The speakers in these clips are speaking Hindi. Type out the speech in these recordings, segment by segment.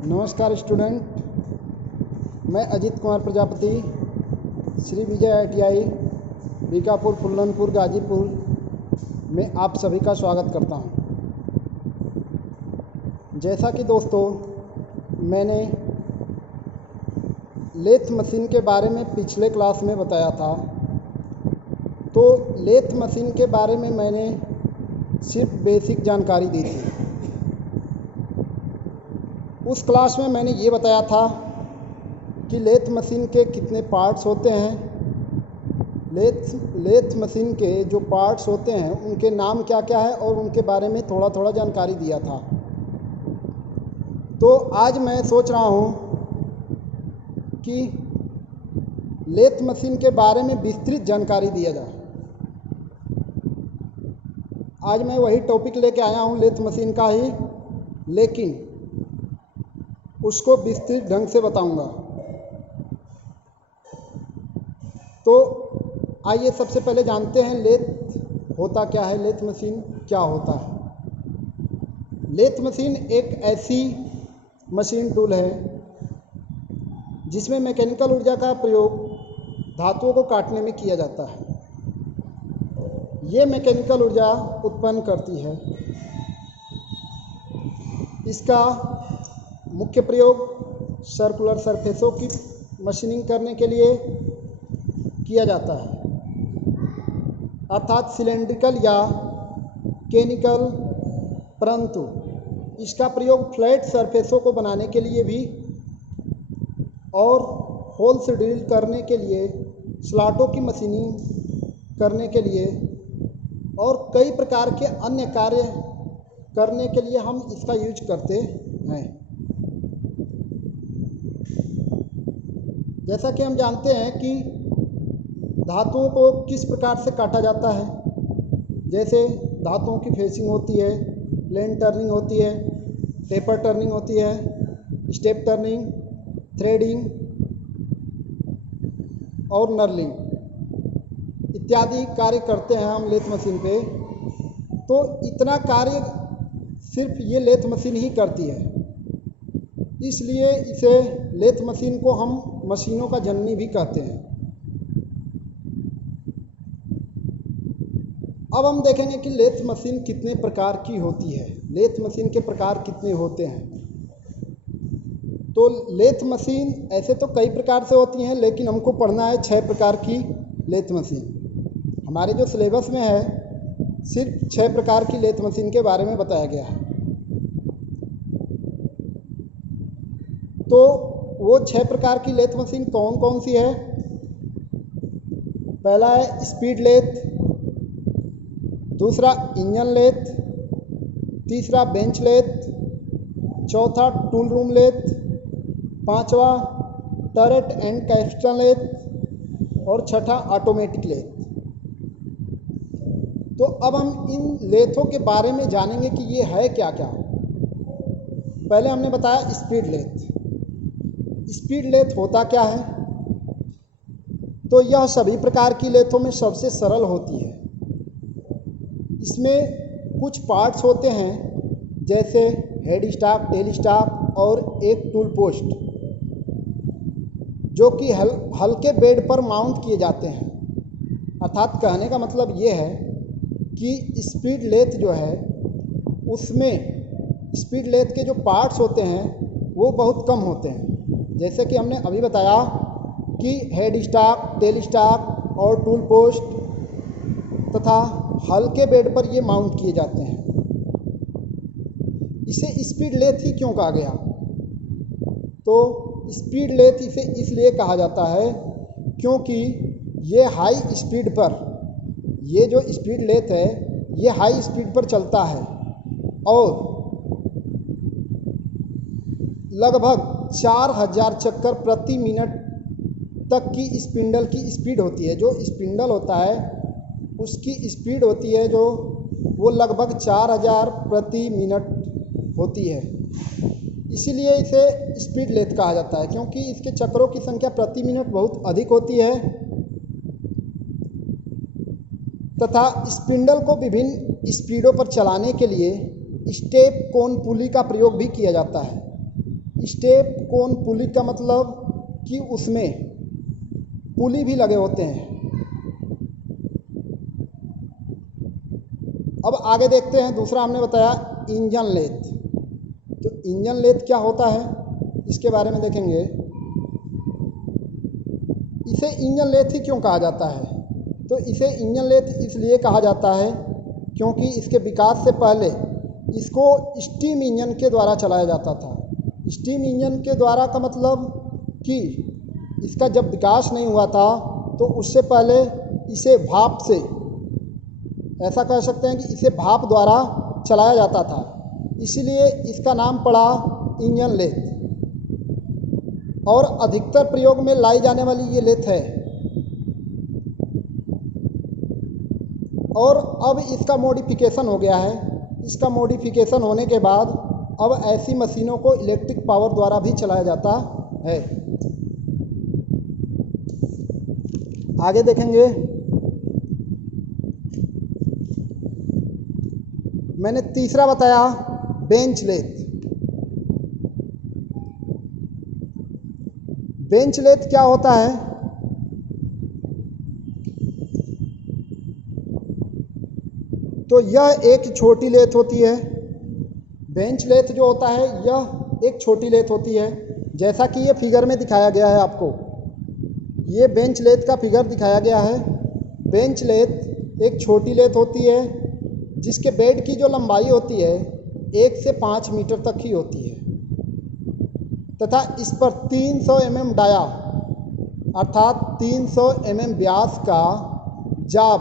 नमस्कार स्टूडेंट, मैं अजीत कुमार प्रजापति श्री विजय ITI बीकापुर फुल्लनपुर गाजीपुर में आप सभी का स्वागत करता हूं। जैसा कि दोस्तों मैंने लेथ मशीन के बारे में पिछले क्लास में बताया था, तो लेथ मशीन के बारे में मैंने सिर्फ बेसिक जानकारी दी थी। उस क्लास में मैंने ये बताया था कि लेथ मशीन के कितने पार्ट्स होते हैं, लेथ मशीन के जो पार्ट्स होते हैं उनके नाम क्या क्या है और उनके बारे में थोड़ा थोड़ा जानकारी दिया था। तो आज मैं सोच रहा हूँ कि लेथ मशीन के बारे में विस्तृत जानकारी दिया जाए। आज मैं वही टॉपिक लेके आया हूँ लेथ मशीन का ही, लेकिन उसको विस्तृत ढंग से बताऊंगा। तो आइए सबसे पहले जानते हैं लेथ होता क्या है, लेथ मशीन क्या होता है। लेथ मशीन एक ऐसी मशीन टूल है जिसमें मैकेनिकल ऊर्जा का प्रयोग धातुओं को काटने में किया जाता है। ये मैकेनिकल ऊर्जा उत्पन्न करती है। इसका मुख्य प्रयोग सर्कुलर सरफेसों की मशीनिंग करने के लिए किया जाता है, अर्थात सिलेंड्रिकल या केनिकल, परंतु इसका प्रयोग फ्लैट सरफेसों को बनाने के लिए भी और होल्स ड्रिल करने के लिए, स्लॉटों की मशीनिंग करने के लिए और कई प्रकार के अन्य कार्य करने के लिए हम इसका यूज करते हैं। जैसा कि हम जानते हैं कि धातुओं को किस प्रकार से काटा जाता है। जैसे धातुओं की फेसिंग होती है, प्लेन टर्निंग होती है, टेपर टर्निंग होती है, स्टेप टर्निंग, थ्रेडिंग और नर्लिंग इत्यादि कार्य करते हैं हम लेथ मशीन पे। तो इतना कार्य सिर्फ ये लेथ मशीन ही करती है, इसलिए इसे लेथ मशीन को हम मशीनों का जननी भी कहते हैं। अब हम देखेंगे कि लेथ मशीन कितने प्रकार की होती है, लेथ मशीन के प्रकार कितने होते हैं। तो लेथ मशीन ऐसे तो कई प्रकार से होती हैं, लेकिन हमको पढ़ना है 6 प्रकार की लेथ मशीन। हमारे जो सिलेबस में है सिर्फ 6 प्रकार की लेथ मशीन के बारे में बताया गया है। तो वो 6 प्रकार की लेथ मशीन कौन कौन सी है। पहला है स्पीड लेथ, दूसरा इंजन लेथ, तीसरा बेंच लेथ, चौथा टूल रूम लेथ, पांचवा टर्रेट एंड कैस्टन लेथ और छठा ऑटोमेटिक लेथ। तो अब हम इन लेथों के बारे में जानेंगे कि ये है क्या क्या। पहले हमने बताया स्पीड लेथ। स्पीड लेथ होता क्या है, तो यह सभी प्रकार की लेथों में सबसे सरल होती है। इसमें कुछ पार्ट्स होते हैं जैसे हेड स्टॉक, टेल स्टॉक और एक टूल पोस्ट, जो कि हल्के बेड पर माउंट किए जाते हैं। अर्थात कहने का मतलब ये है कि स्पीड लेथ जो है उसमें स्पीड लेथ के जो पार्ट्स होते हैं वो बहुत कम होते हैं। जैसे कि हमने अभी बताया कि हेड स्टॉक, टेल स्टॉक और टूल पोस्ट तथा हल्के बेड पर ये माउंट किए जाते हैं। इसे स्पीड लेथ ही क्यों कहा गया, तो स्पीड लेथ इसे इसलिए कहा जाता है क्योंकि ये हाई स्पीड पर, ये जो स्पीड लेथ है ये हाई स्पीड पर चलता है और लगभग 4000 चक्कर प्रति मिनट तक की स्पिंडल की स्पीड होती है। जो स्पिंडल होता है उसकी स्पीड होती है जो वो लगभग 4000 प्रति मिनट होती है। इसीलिए इसे स्पीड लेथ कहा जाता है, क्योंकि इसके चक्रों की संख्या प्रति मिनट बहुत अधिक होती है तथा स्पिंडल को विभिन्न स्पीडों पर चलाने के लिए स्टेप कोन पुली का प्रयोग भी किया जाता है। स्टेप कोन पुली का मतलब कि उसमें पुली भी लगे होते हैं। अब आगे देखते हैं, दूसरा हमने बताया इंजन लेथ। तो इंजन लेथ क्या होता है इसके बारे में देखेंगे। इसे इंजन लेथ ही क्यों कहा जाता है? तो इसे इंजन लेथ इसलिए कहा जाता है क्योंकि इसके विकास से पहले इसको स्टीम इंजन के द्वारा चलाया जाता था। स्टीम इंजन के द्वारा का मतलब कि इसका जब विकास नहीं हुआ था तो उससे पहले इसे भाप से, ऐसा कह सकते हैं कि इसे भाप द्वारा चलाया जाता था, इसीलिए इसका नाम पड़ा इंजन लेथ। और अधिकतर प्रयोग में लाई जाने वाली ये लेथ है। और अब इसका मॉडिफिकेशन हो गया है। इसका मॉडिफिकेशन होने के बाद अब ऐसी मशीनों को इलेक्ट्रिक पावर द्वारा भी चलाया जाता है। आगे देखेंगे, मैंने तीसरा बताया बेंच लेथ। बेंच लेथ क्या होता है? तो यह एक छोटी लेथ होती है। बेंच लेथ जो होता है यह एक छोटी लेथ होती है, जैसा कि ये फिगर में दिखाया गया है आपको। ये बेंच लेथ का फिगर दिखाया गया है। बेंच लेथ एक छोटी लेथ होती है जिसके बेड की जो लंबाई होती है 1 से 5 मीटर तक ही होती है, तथा इस पर 300 mm डाया अर्थात 300 mm व्यास का जाब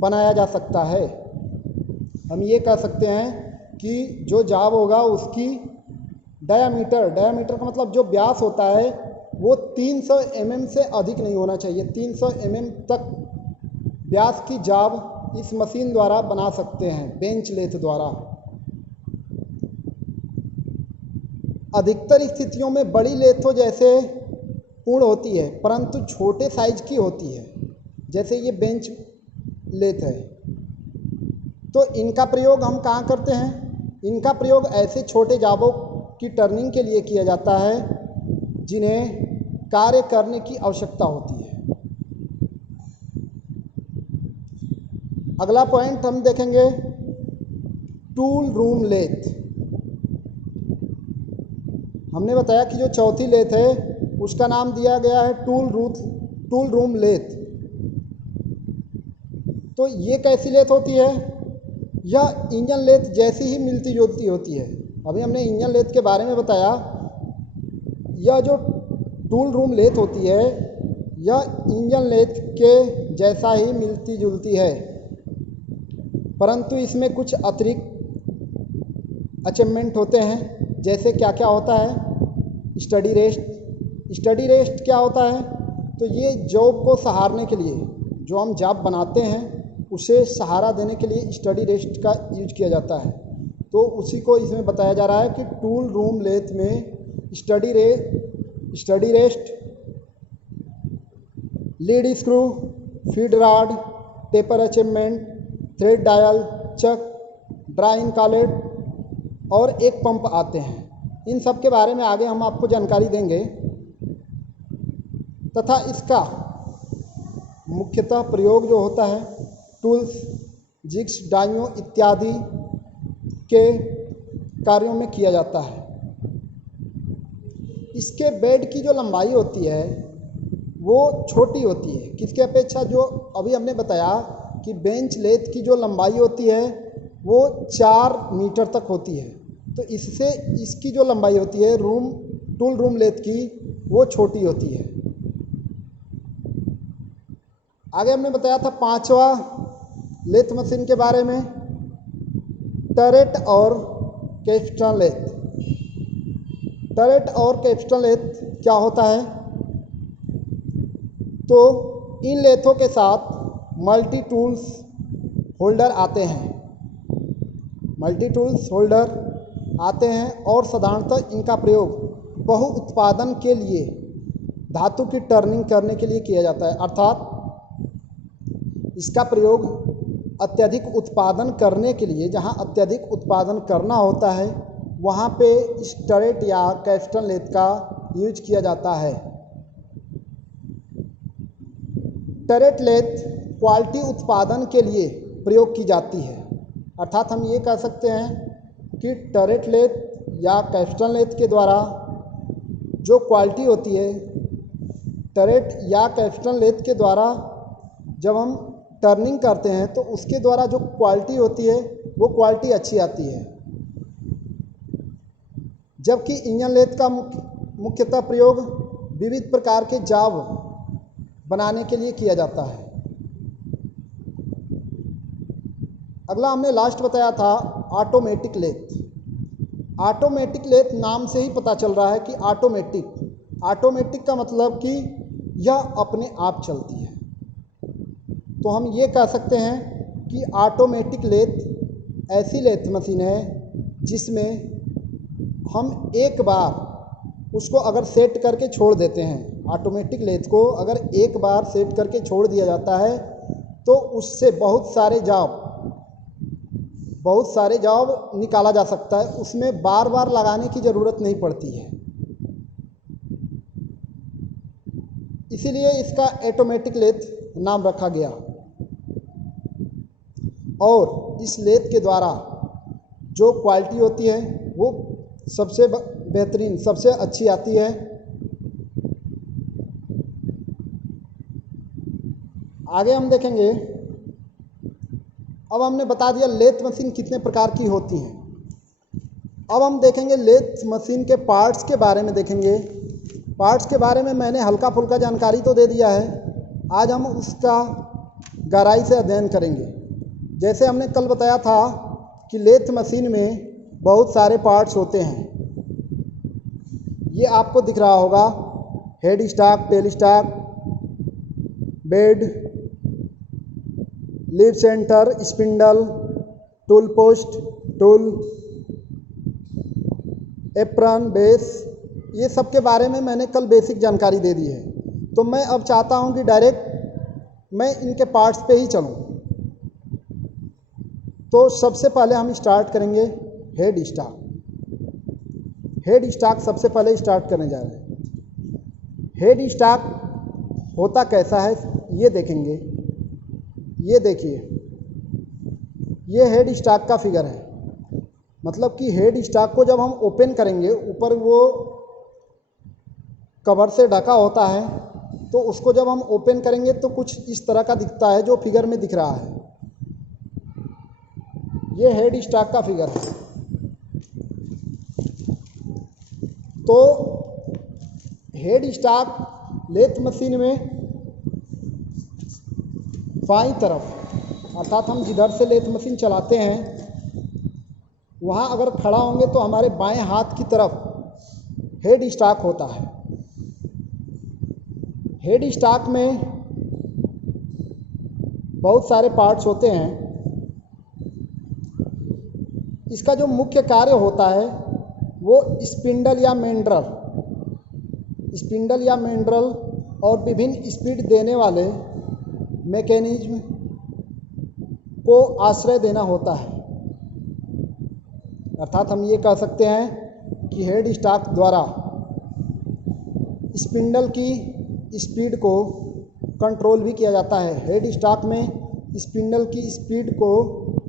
बनाया जा सकता है। हम ये कह सकते हैं कि जो जाब होगा उसकी डायामीटर का मतलब जो व्यास होता है वो 300 mm से अधिक नहीं होना चाहिए। 300 mm तक व्यास की जाब इस मशीन द्वारा बना सकते हैं, बेंच लेथ द्वारा। अधिकतर स्थितियों में बड़ी लेथों जैसे पूर्ण होती है, परंतु छोटे साइज की होती है, जैसे ये बेंच लेथ है। तो इनका प्रयोग हम कहाँ करते हैं? इनका प्रयोग ऐसे छोटे जाबों की टर्निंग के लिए किया जाता है जिन्हें कार्य करने की आवश्यकता होती है। अगला पॉइंट हम देखेंगे टूल रूम लेथ। हमने बताया कि जो चौथी लेथ है उसका नाम दिया गया है टूल रूम लेथ। तो ये कैसी लेथ होती है? यह इंजन लेथ जैसी ही मिलती जुलती होती है। अभी हमने इंजन लेथ के बारे में बताया। यह जो टूल रूम लेथ होती है यह इंजन लेथ के जैसा ही मिलती जुलती है, परंतु इसमें कुछ अतिरिक्त अचीवमेंट होते हैं। जैसे क्या क्या होता है? स्टडी रेस्ट क्या होता है? तो ये जॉब को सहारने के लिए, जो हम जॉब बनाते हैं उसे सहारा देने के लिए स्टडी रेस्ट का यूज किया जाता है। तो उसी को इसमें बताया जा रहा है कि टूल रूम लेथ में steady rest, lead screw, feed rod, taper achievement, thread dial, chuck, dry in collet और एक पंप आते हैं। इन सब के बारे में आगे हम आपको जानकारी देंगे, तथा इसका मुख्यतः प्रयोग जो होता है टूल्स, जिग्स, डाइयों इत्यादि के कार्यों में किया जाता है। इसके बेड की जो लंबाई होती है वो छोटी होती है किसके अपेक्षा? जो अभी हमने बताया कि बेंच लेथ की जो लंबाई होती है वो 4 मीटर तक होती है, तो इससे इसकी जो लंबाई होती है टूल रूम लेथ की वो छोटी होती है। आगे हमने बताया था 5वां लेथ मशीन के बारे में, टरेट और कैस्टन लेथ। टरेट और कैस्टन लेथ क्या होता है? तो इन लेथों के साथ मल्टी टूल्स होल्डर आते हैं और साधारणतः इनका प्रयोग बहु उत्पादन के लिए धातु की टर्निंग करने के लिए किया जाता है। अर्थात इसका प्रयोग अत्यधिक उत्पादन करने के लिए, जहां अत्यधिक उत्पादन करना होता है वहाँ पे इस टरेट या कैस्टन लेथ का यूज किया जाता है। टरेट लेथ क्वालिटी उत्पादन के लिए प्रयोग की जाती है, अर्थात हम ये कह सकते हैं कि टरेट लेथ या कैस्टन लेथ के द्वारा जो क्वालिटी होती है, टरेट या कैस्टन लेथ के द्वारा जब हम टर्निंग करते हैं तो उसके द्वारा जो क्वालिटी होती है वो क्वालिटी अच्छी आती है, जबकि इंजन लेथ का मुख्यतः प्रयोग विविध प्रकार के जॉब बनाने के लिए किया जाता है। अगला हमने लास्ट बताया था ऑटोमेटिक लेथ। ऑटोमेटिक लेथ नाम से ही पता चल रहा है कि ऑटोमेटिक का मतलब कि यह अपने आप चलती है। तो हम ये कह सकते हैं कि ऑटोमेटिक लेथ ऐसी लेथ मशीन है जिसमें हम एक बार उसको अगर सेट करके छोड़ देते हैं, ऑटोमेटिक लेथ को अगर एक बार सेट करके छोड़ दिया जाता है तो उससे बहुत सारे जॉब निकाला जा सकता है, उसमें बार बार लगाने की ज़रूरत नहीं पड़ती है। इसीलिए इसका ऑटोमेटिक लेथ नाम रखा गया। और इस लेथ के द्वारा जो क्वालिटी होती है वो सबसे बेहतरीन, सबसे अच्छी आती है। आगे हम देखेंगे, अब हमने बता दिया लेथ मशीन कितने प्रकार की होती हैं। अब हम देखेंगे लेथ मशीन के पार्ट्स के बारे में देखेंगे। पार्ट्स के बारे में मैंने हल्का फुल्का जानकारी तो दे दिया है, आज हम उसका गहराई से अध्ययन करेंगे। जैसे हमने कल बताया था कि लेथ मशीन में बहुत सारे पार्ट्स होते हैं। ये आपको दिख रहा होगा, head stock, tell stock, bed, leave centre, spindle, tool post, tool, apron, base, ये सब के बारे में मैंने कल बेसिक जानकारी दे दी है। तो मैं अब चाहता हूं कि डायरेक्ट मैं इनके पार्ट्स पे ही चलूं। तो सबसे पहले हम स्टार्ट करेंगे हेड स्टॉक। हेड स्टॉक सबसे पहले स्टार्ट करने जा रहे हैं। हेड स्टॉक होता कैसा है ये देखेंगे। ये देखिए, ये हेड स्टॉक का फिगर है। मतलब कि हेड स्टॉक को जब हम ओपन करेंगे, ऊपर वो कवर से ढका होता है, तो उसको जब हम ओपन करेंगे तो कुछ इस तरह का दिखता है जो फिगर में दिख रहा है। ये हेड स्टॉक का फिगर है। तो हेड स्टॉक लेथ मशीन में बाईं तरफ, अर्थात हम जिधर से लेथ मशीन चलाते हैं वहाँ अगर खड़ा होंगे तो हमारे बाएं हाथ की तरफ हेड स्टॉक होता है। हेड स्टॉक में बहुत सारे पार्ट्स होते हैं। इसका जो मुख्य कार्य होता है वो स्पिंडल या मेंड्रल और विभिन्न स्पीड देने वाले मैकेनिज्म को आश्रय देना होता है। अर्थात हम ये कह सकते हैं कि हेड स्टॉक द्वारा स्पिंडल की स्पीड को कंट्रोल भी किया जाता है। हेड स्टॉक में स्पिंडल की स्पीड को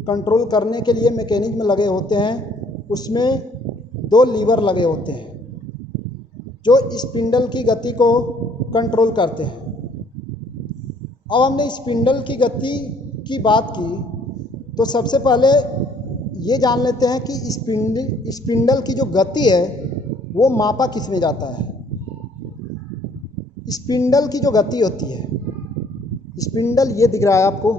कंट्रोल करने के लिए मैकेनिज्म लगे होते हैं। उसमें 2 लीवर लगे होते हैं जो स्पिंडल की गति को कंट्रोल करते हैं। अब हमने स्पिंडल की गति की बात की तो सबसे पहले ये जान लेते हैं कि स्पिंडल की जो गति है वो मापा किस में जाता है। स्पिंडल की जो गति होती है, स्पिंडल ये दिख रहा है आपको,